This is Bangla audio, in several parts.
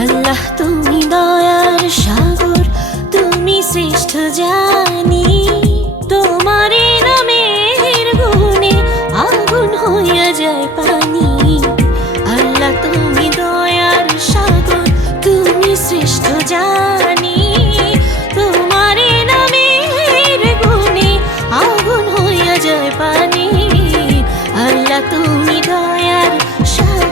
আল্লাহ তুমি দয়ার সাগর, তুমি শ্রেষ্ঠ জানি। তোমার নামের গুণে আগুন হইয়া যায় পানি। আল্লাহ তুমি দয়ার সাগর, তুমি শ্রেষ্ঠ জানি। তোমার নামের গুণে আগুন হইয়া যায় পানি। আল্লাহ তুমি দয়ার সাগর।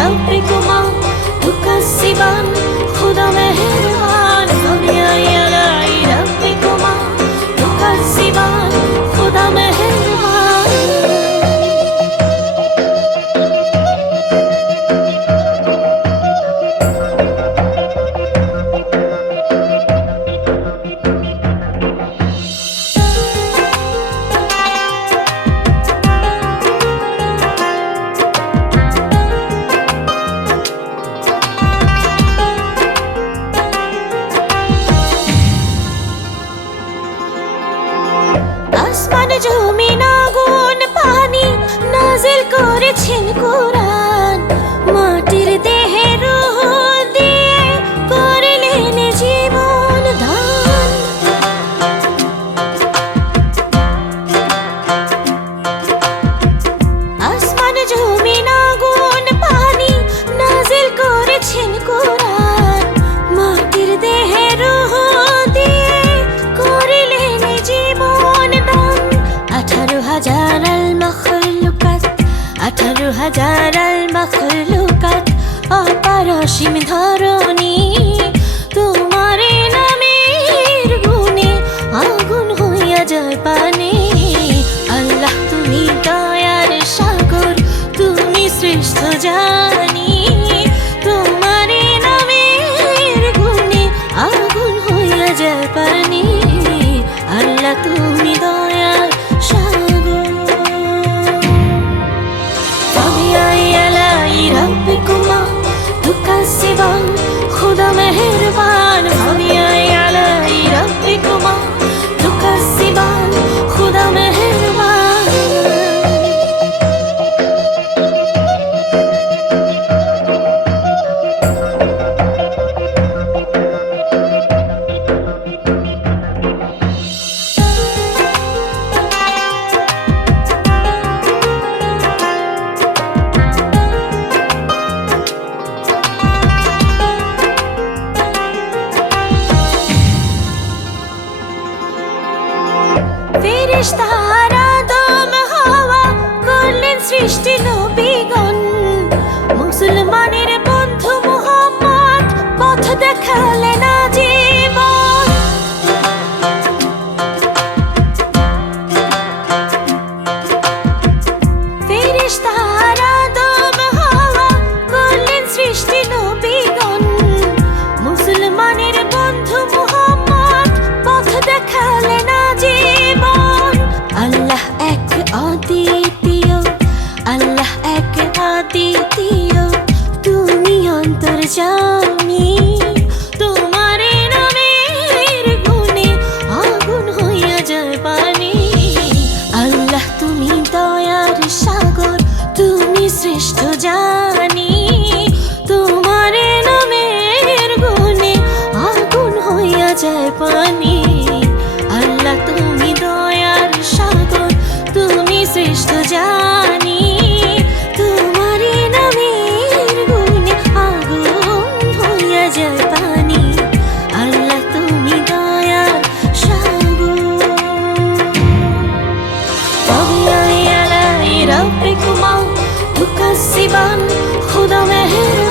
ربكما تكذبان خدا مهربان دنیای الهی ربكما تكذبان خدا مهربان আসমান জমিন আগুন পানি নাজিল করেছেন কোরআন। মাটির দেহে রূহ দিয়ে করলেন জীবন দান। আসমান জমিন আগুন পানি নাজিল করেছেন কোরআন। মাটির দেহে রূহ দিয়ে করলেন জীবন দান। 18,000 المخلوقات 18,000 المخلوقات অপারসীম ধরণী। তোমার নামের গুণে আগুন হইয়া যায় পানি। আল্লাহ তুমি দয়ার সাগর, তুমি শ্রেষ্ঠ জানি। তোমার নামের গুণে আগুন হইয়া যায় পানি। আল্লাহ তুমি দয়ার সাগর। দনিয়াই আলাই রব্বিকুমা তুকাজ্জিবান খুদা মেহেরবান। দনিয়াই আলাই রব্বিকুমা তুকাজ্জিবান খুদা মেহেরবান। ফেরেশতারা আদম হাওয়া করলেন সৃষ্টি নবীগণ। মুসলমানের বন্ধু মুহাম্মদ পথ দেখালেন আজীবন। ফেরেশতারা আদম হাওয়া করলেন সৃষ্টি নবীগণ। মুসলমানের বন্ধু মুহাম্মদ পথ দেখালেন আজীবন। আল্লাহ এক অদ্বিতীয়, আল্লাহ এক অদ্বিতীয়, তুমি অন্তর্যামী। তোমার নামের গুণে আগুন হইয়া যায় পানি। আল্লাহ তুমি দয়ার সাগর, তুমি শ্রেষ্ঠ জানি। তোমার নামের গুণে আগুন হইয়া যায় পানি। আল্লাহ তুমি দয়ার সাগর, তুমি শ্রেষ্ঠ জানি। তোমার নামের গুণে আগুন হইয়া যায় পানি। আল্লাহ তুমি দয়ার সাগর। দনিয়াই আলাই রব্বিকুমা তুকাজ্জিবান খুদা মেহেরবান।